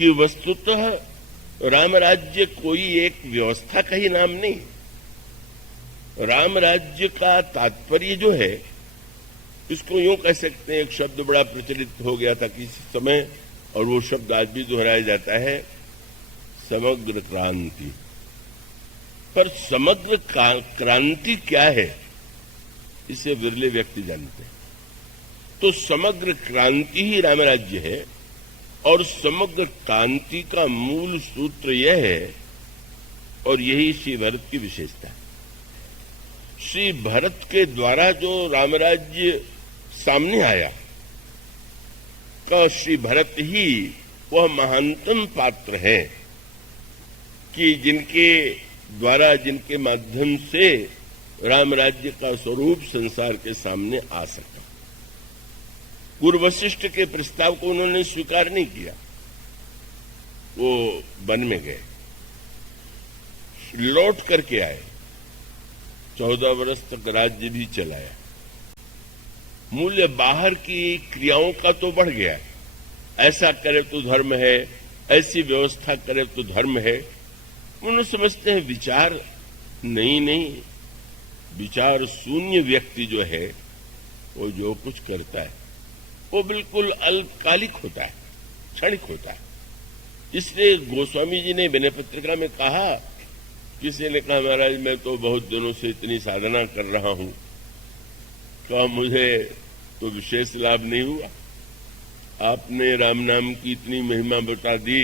कि वस्तुतः राम राज्य कोई एक व्यवस्था का ही नाम नहीं। राम राज्य का तात्पर्य जो है, इसको यूं कह सकते हैं, एक शब्द बड़ा प्रचलित हो गया था किसी समय और वो शब्द आज भी दोहराया जाता है, समग्र क्रांति। पर समग्र क्रांति क्या है, इसे विरले व्यक्ति जानते हैं। तो समग्र क्रांति ही राम राज्य है और समग्र क्रांति का मूल सूत्र यह है, और यही श्री भरत की विशेषता है। श्री भरत के द्वारा जो रामराज्य सामने आया, का श्री भरत ही वह महानतम पात्र है कि जिनके द्वारा, जिनके माध्यम से राम राज्य का स्वरूप संसार के सामने आ सका। गुरु वशिष्ठ के प्रस्ताव को उन्होंने स्वीकार नहीं किया, वो वन में गए, लौट करके आए, 14 वर्ष तक राज्य भी चलाया। मूल्य बाहर की क्रियाओं का तो बढ़ गया, ऐसा करे तो धर्म है, ऐसी व्यवस्था करे तो धर्म है। उन्होंने समझते हैं विचार नहीं, विचार शून्य व्यक्ति जो है वो जो कुछ करता है वो बिल्कुल अल्पकालिक होता है, क्षणिक होता है। इसलिए गोस्वामी जी ने विनय पत्रिका में कहा, किसी ने कहा महाराज मैं तो बहुत दिनों से इतनी साधना कर रहा हूं, क्या मुझे तो विशेष लाभ नहीं हुआ? आपने राम नाम की इतनी महिमा बता दी,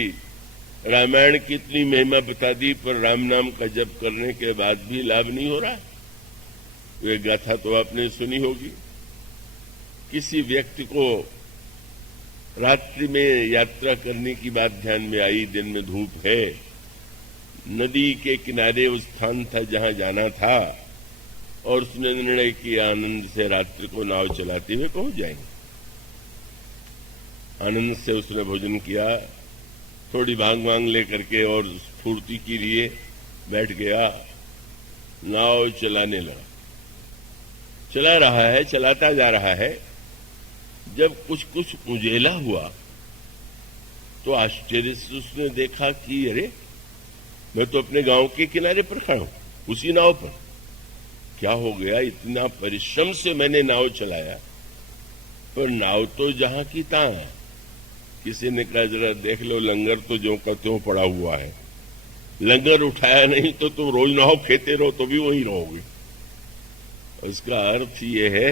रामायण की इतनी महिमा बता दी, पर राम नाम का जप करने के बाद भी लाभ नहीं हो रहा। वे गाथा तो आपने सुनी होगी, किसी व्यक्ति को रात्रि में यात्रा करने की बात ध्यान में आई, दिन में धूप है, नदी के किनारे उस स्थान था जहां जाना था, और उसने निर्णय किया आनंद से रात्रि को नाव चलाते हुए पहुंच जाएंगे। आनंद से उसने भोजन किया, थोड़ी भांग वांग लेकर के और स्फूर्ति के लिए बैठ गया, नाव चलाने लगा। चला रहा है, चलाता जा रहा है। जब कुछ उजेला हुआ तो आश्चर्य से उसने देखा कि अरे मैं तो अपने गांव के किनारे पर खड़ा हूं, उसी नाव पर। क्या हो गया, इतना परिश्रम से मैंने नाव चलाया, पर नाव तो जहां की तहां है। किसी ने कहा जरा देख लो, लंगर तो ज्यों का त्यों पड़ा हुआ है, लंगर उठाया नहीं तो तुम रोज नाव खेते रहो तो भी वहीं रहोगे। इसका अर्थ ये है,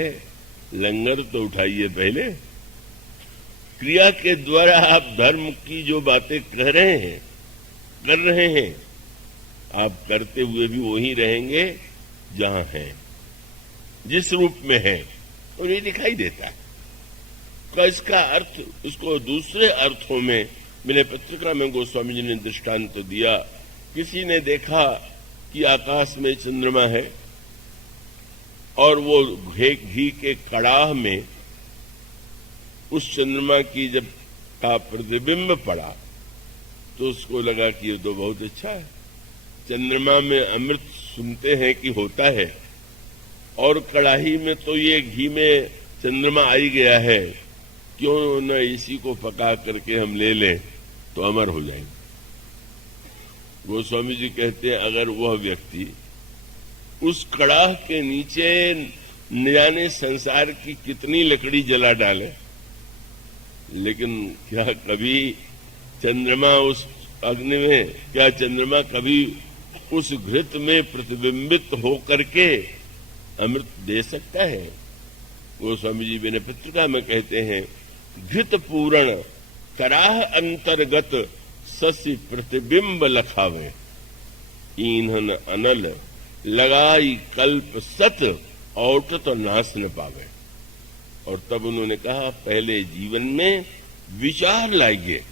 लंगर तो उठाइए पहले। क्रिया के द्वारा आप धर्म की जो बातें कर रहे हैं, आप करते हुए भी वहीं रहेंगे जहां हैं, जिस रूप में हैं, और ये दिखाई देता है। तो इसका अर्थ, इसको दूसरे अर्थों में विनय पत्रिका में गोस्वामी जी ने दृष्टांत तो दिया। किसी ने देखा कि आकाश में चंद्रमा है और वो घी के कड़ाह में उस चंद्रमा की जब का प्रतिबिंब पड़ा तो उसको लगा कि ये तो बहुत अच्छा है। चंद्रमा में अमृत सुनते हैं कि होता है, और कड़ाही में तो ये घी में चंद्रमा आई गया है, क्यों न इसी को पका करके हम ले लें तो अमर हो जाएंगे। गोस्वामी जी कहते हैं अगर वह व्यक्ति उस कड़ाह के नीचे न जाने संसार की कितनी लकड़ी जला डाले, लेकिन क्या कभी चंद्रमा उस अग्नि में, क्या चंद्रमा कभी उस घृत में प्रतिबिंबित होकर के अमृत दे सकता है? गोस्वामी जी विनय पत्रिका में कहते हैं, घृत पूर्ण कराह अंतर्गत ससी प्रतिबिंब लखावे, ईंधन अनल लगाई कल्प सत औट तो नाश न पावे। और तब उन्होंने कहा पहले जीवन में विचार लाइए,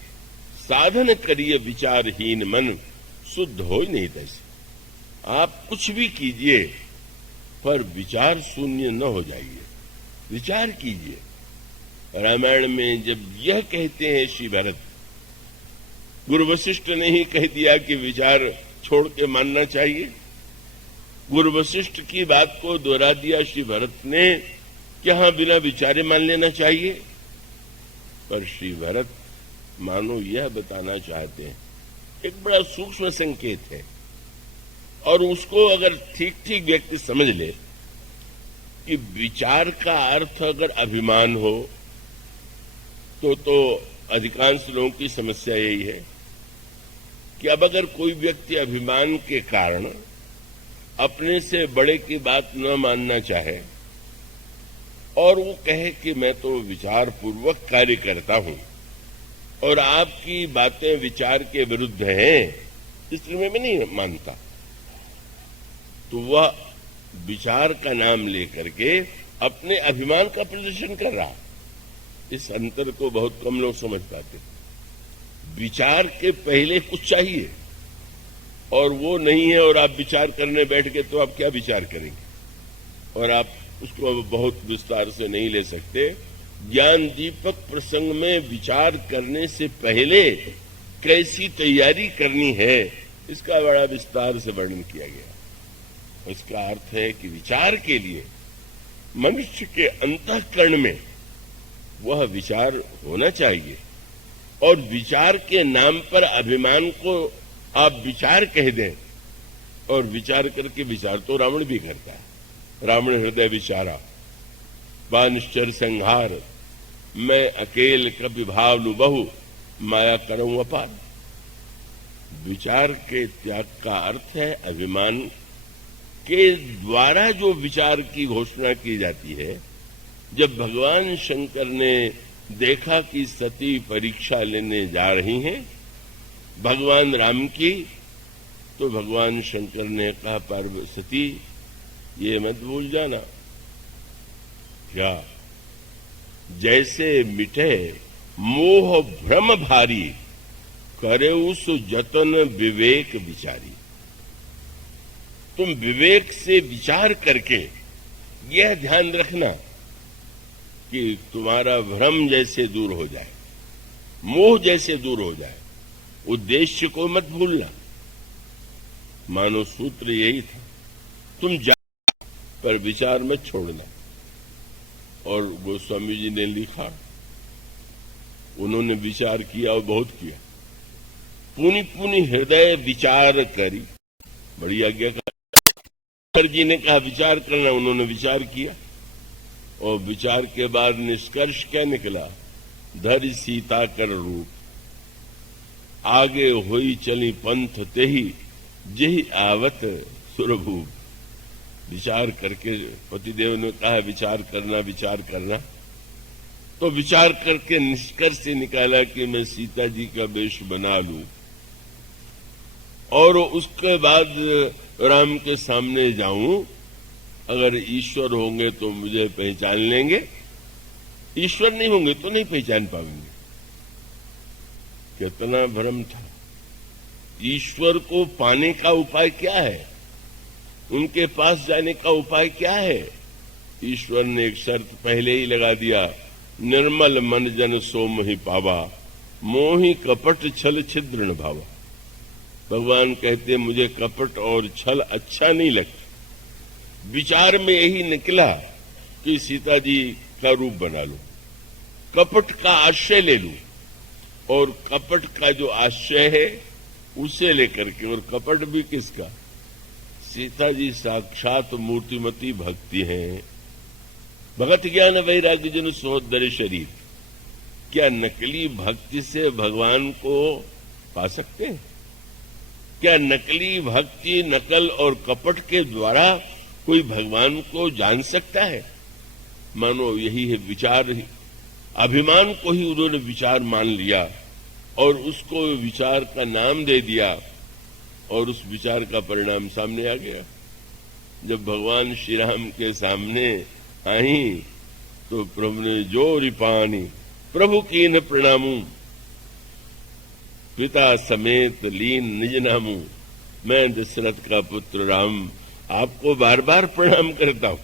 साधन करिए विचारहीन मन, शुद्ध हो ही नहीं तैसे। आप कुछ भी कीजिए पर विचार शून्य न हो जाइए, विचार कीजिए। रामायण में जब यह कहते हैं श्री भरत, गुरु वशिष्ठ ने ही कह दिया कि विचार छोड़ के मानना चाहिए। गुरु वशिष्ठ की बात को दोहरा दिया श्री भरत ने कि हां बिना विचारे मान लेना चाहिए। पर श्री भरत मानो यह बताना चाहते हैं, एक बड़ा सूक्ष्म संकेत है, और उसको अगर ठीक ठीक व्यक्ति समझ ले कि विचार का अर्थ अगर अभिमान हो तो अधिकांश लोगों की समस्या यही है कि अब अगर कोई व्यक्ति अभिमान के कारण अपने से बड़े की बात न मानना चाहे और वो कहे कि मैं तो विचार पूर्वक कार्य करता हूं और आपकी बातें विचार के विरुद्ध हैं, इसलिए मैं नहीं मानता, तो वह विचार का नाम लेकर के अपने अभिमान का प्रदर्शन कर रहा। इस अंतर को बहुत कम लोग समझ पाते। विचार के पहले कुछ चाहिए और वो नहीं है और आप विचार करने बैठ गए तो आप क्या विचार करेंगे, और आप उसको बहुत विस्तार से नहीं ले सकते। ज्ञान दीपक प्रसंग में विचार करने से पहले कैसी तैयारी करनी है, इसका बड़ा विस्तार से वर्णन किया गया। इसका अर्थ है कि विचार के लिए मनुष्य के अंतःकरण में वह विचार होना चाहिए, और विचार के नाम पर अभिमान को आप विचार कह दें, और विचार करके विचार तो रावण भी करता है। रावण हृदय विचारा बा निश्चर संहार, मैं अकेल कपि भावनु बहु माया करऊं अपार। विचार के त्याग का अर्थ है अभिमान के द्वारा जो विचार की घोषणा की जाती है। जब भगवान शंकर ने देखा कि सती परीक्षा लेने जा रही हैं भगवान राम की, तो भगवान शंकर ने कहा, पार्वती ये मत भूल जाना, क्या जैसे मिटे मोह भ्रम भारी, करे उस जतन विवेक विचारी। तुम विवेक से विचार करके यह ध्यान रखना कि तुम्हारा भ्रम जैसे दूर हो जाए, मोह जैसे दूर हो जाए, उद्देश्य को मत भूलना। मानो सूत्र यही था, तुम जा पर विचार मत छोड़ना। और गोस्वामी जी ने लिखा, उन्होंने विचार किया और बहुत किया। पुनि पुनि हृदय विचार करी, बड़ी आज्ञा का जी ने कहा विचार करना, उन्होंने विचार किया, और विचार के बाद निष्कर्ष क्या निकला, धरि सीता कर रूप, आगे होई चली पंथ तेही, जेहि आवत सुरभूप। विचार करके पतिदेव ने कहा विचार करना, विचार करना, तो विचार करके निष्कर्ष से निकाला कि मैं सीता जी का वेश बना लूं, और उसके बाद राम के सामने जाऊं, अगर ईश्वर होंगे तो मुझे पहचान लेंगे, ईश्वर नहीं होंगे तो नहीं पहचान पाएंगे। कितना भ्रम था। ईश्वर को पाने का उपाय क्या है, उनके पास जाने का उपाय क्या है? ईश्वर ने एक शर्त पहले ही लगा दिया, निर्मल मन जन सो मोहि पावा, मोहि कपट छल छिद्र न भावा। भगवान कहते मुझे कपट और छल अच्छा नहीं लगता। विचार में यही निकला कि सीता जी का रूप बना लूं, कपट का आश्रय ले लूं, और कपट का जो आश्रय है उसे लेकर के, और कपट भी किसका? सीता जी साक्षात मूर्तिमती भक्ति हैं। भगत ज्ञान वैराग्य जन सोदर शरीर। क्या नकली भक्ति से भगवान को पा सकते हैं? क्या नकली भक्ति, नकल और कपट के द्वारा कोई भगवान को जान सकता है? मानो यही है विचार ही। अभिमान को ही उन्होंने विचार मान लिया और उसको विचार का नाम दे दिया, और उस विचार का परिणाम सामने आ गया। जब भगवान श्री राम के सामने आई तो प्रभु ने जोरी पानी, प्रभु कीन प्रणामू, पिता समेत लीन निज नामू। मैं दशरथ का पुत्र राम आपको बार बार प्रणाम करता हूं।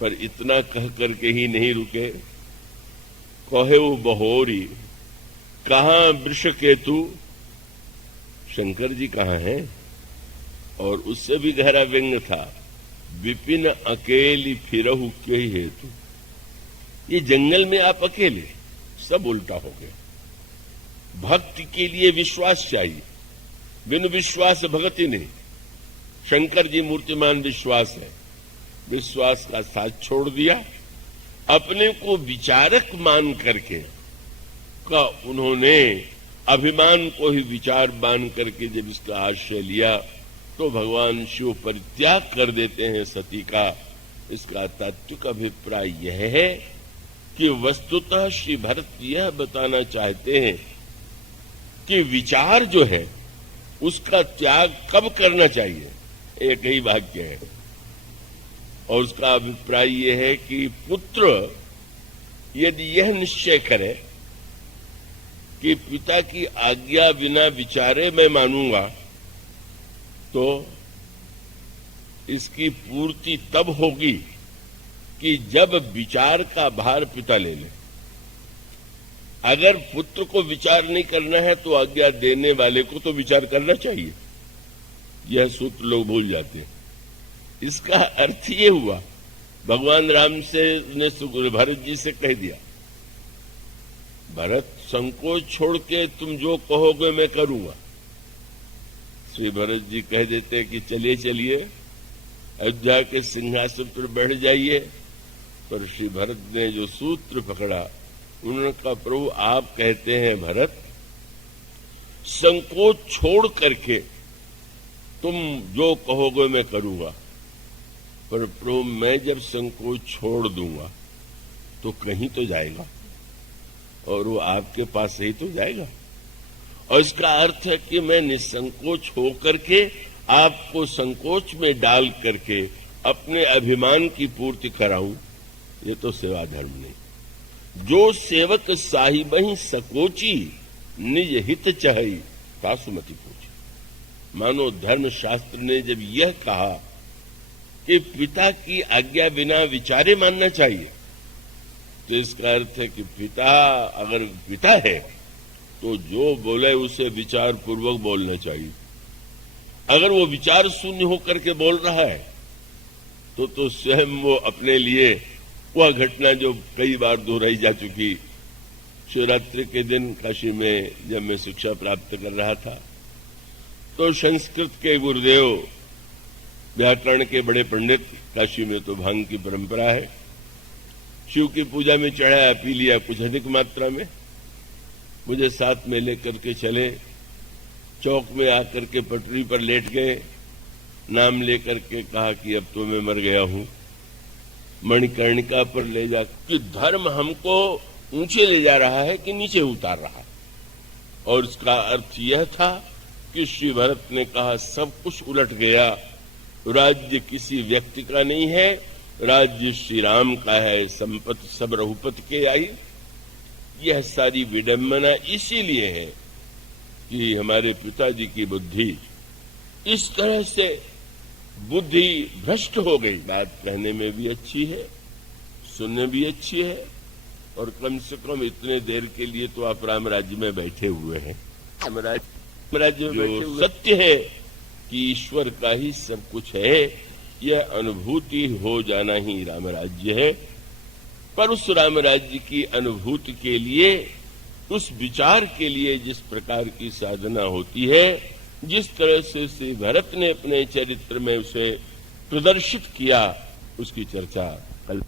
पर इतना कह करके ही नहीं रुके। कहे वो बहोरी, कहां वृषकेतु, शंकर जी कहां हैं? और उससे भी गहरा व्यंग था, विपिन अकेली फिरहु के हेतु। ये जंगल में आप अकेले, सब उल्टा हो गया। भक्ति के लिए विश्वास चाहिए, बिनु विश्वास भक्ति नहीं। शंकर जी मूर्तिमान विश्वास है, विश्वास का साथ छोड़ दिया, अपने को विचारक मान करके का उन्होंने अभिमान को ही विचार मान करके जब इसका आश्रय लिया तो भगवान शिव परित्याग कर देते हैं सती का। इसका तात्विक अभिप्राय यह है कि वस्तुतः श्री भरत यह बताना चाहते हैं कि विचार जो है उसका त्याग कब करना चाहिए, एक ही वाक्य है। और उसका अभिप्राय यह है कि पुत्र यदि यह निश्चय करे कि पिता की आज्ञा बिना विचारे मैं मानूंगा, तो इसकी पूर्ति तब होगी कि जब विचार का भार पिता ले ले। अगर पुत्र को विचार नहीं करना है तो आज्ञा देने वाले को तो विचार करना चाहिए। यह सूत्र लोग भूल जाते हैं। इसका अर्थ ये हुआ, भगवान राम से ने भरत जी से कह दिया, भरत संकोच छोड़ के तुम जो कहोगे मैं करूंगा। श्री भरत जी कह देते कि चलिए चलिए अयोध्या के सिंहासन पर बैठ जाइए। पर श्री भरत ने जो सूत्र पकड़ा, उन्होंने कहा प्रभु आप कहते हैं भरत संकोच छोड़ करके तुम जो कहोगे मैं करूंगा, पर प्रभु मैं जब संकोच छोड़ दूंगा तो कहीं तो जाएगा और वो आपके पास ही तो जाएगा। और इसका अर्थ है कि मैं निसंकोच होकर के आपको संकोच में डाल करके अपने अभिमान की पूर्ति कराऊं, ये तो सेवा धर्म नहीं। जो सेवक साहिब ही सकोची निज हित चाही तासुमति पूछी। मानो धर्म शास्त्र ने जब यह कहा कि पिता की आज्ञा बिना विचारे मानना चाहिए, तो इसका अर्थ है कि पिता अगर पिता है तो जो बोले उसे विचार पूर्वक बोलना चाहिए। अगर वो विचार शून्य होकर के बोल रहा है तो स्वयं वो अपने लिए वह घटना जो कई बार दोहराई जा चुकी, शिवरात्रि के दिन काशी में जब मैं शिक्षा प्राप्त कर रहा था तो संस्कृत के गुरुदेव व्याकरण के बड़े पंडित, काशी में तो भांग की परंपरा है, शिव की पूजा में चढ़ाया पी लिया कुछ अधिक मात्रा में, मुझे साथ में लेकर के चले, चौक में आकर के पटरी पर लेट गए, नाम लेकर के कहा कि अब तो मैं मर गया हूं। मणिकर्णिका पर ले जा कि धर्म हमको ऊंचे ले जा रहा है कि नीचे उतार रहा है। और इसका अर्थ यह था कि श्री भरत ने कहा सब कुछ उलट गया, राज्य किसी व्यक्ति का नहीं है, राज्य श्री राम का है, संपत्ति सब रघुपति के आई। यह सारी विडंबना इसीलिए है कि हमारे पिताजी की बुद्धि इस तरह से बुद्धि भ्रष्ट हो गई। बात कहने में भी अच्छी है, सुनने भी अच्छी है, और कम से कम इतने देर के लिए तो आप राम राज्य में बैठे हुए हैं। राम राज्य में बैठे हुए सत्य है कि ईश्वर का ही सब कुछ है, यह अनुभूति हो जाना ही राम राज्य है। पर उस राम राज्य की अनुभूति के लिए, उस विचार के लिए जिस प्रकार की साधना होती है, जिस तरह से श्री भरत ने अपने चरित्र में उसे प्रदर्शित किया, उसकी चर्चा कल